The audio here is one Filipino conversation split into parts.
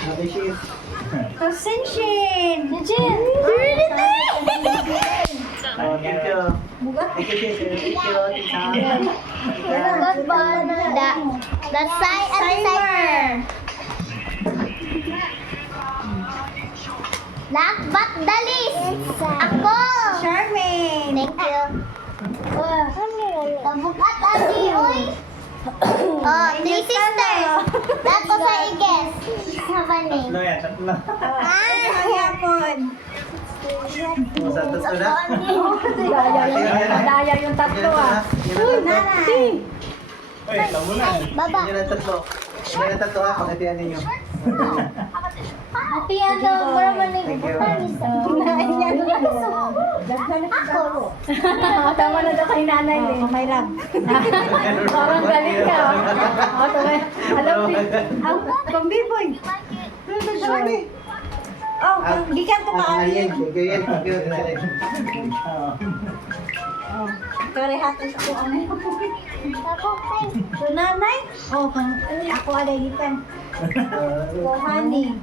Mabishis. Sinshin! Eugene! Oh, thank you. Thank you, sis. Thank you, tita. Goodbye. The sign at the cipher. Lakbat dalis. Ako. Charmaine! Thank you. Tabukat ati, oy. Oh, three sisters. Dato sa iges. Sama ni. Tatlo yan, tatlo. Ang yapon! Oh, sa tatlo na. Daya yung tatlo ah. Nanay! Uy, tamunan. Baba. Yan ang tatlo. Yan ang tatlo ha, pagkatiyan ninyo. Ati ano, para manigutan. Ako. Tama na daw kay nanay eh. May love. Parang galing ka. Alam mo, pambiboy. Oh, gikan ko maaari. Thank you, yan. Thank you. Kare hatos ako ano. So nanay? Oh, ako ada gikan. Oh, honey.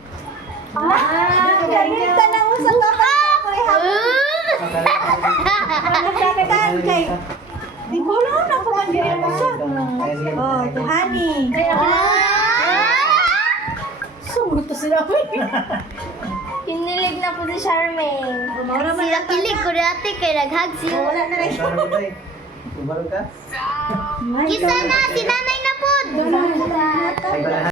Galing ka na usap ka pa. Kare hatos. Nagkakataan kay. Di ko lang na kung ano yung usap. Oh, ito honey. Sumuto sila po. Kinilig na po si Charmaine. Sila kilig ko dati kay naghag siya. Wala na lang. Umarog ka? Kisa na, si nanay na po. Ay,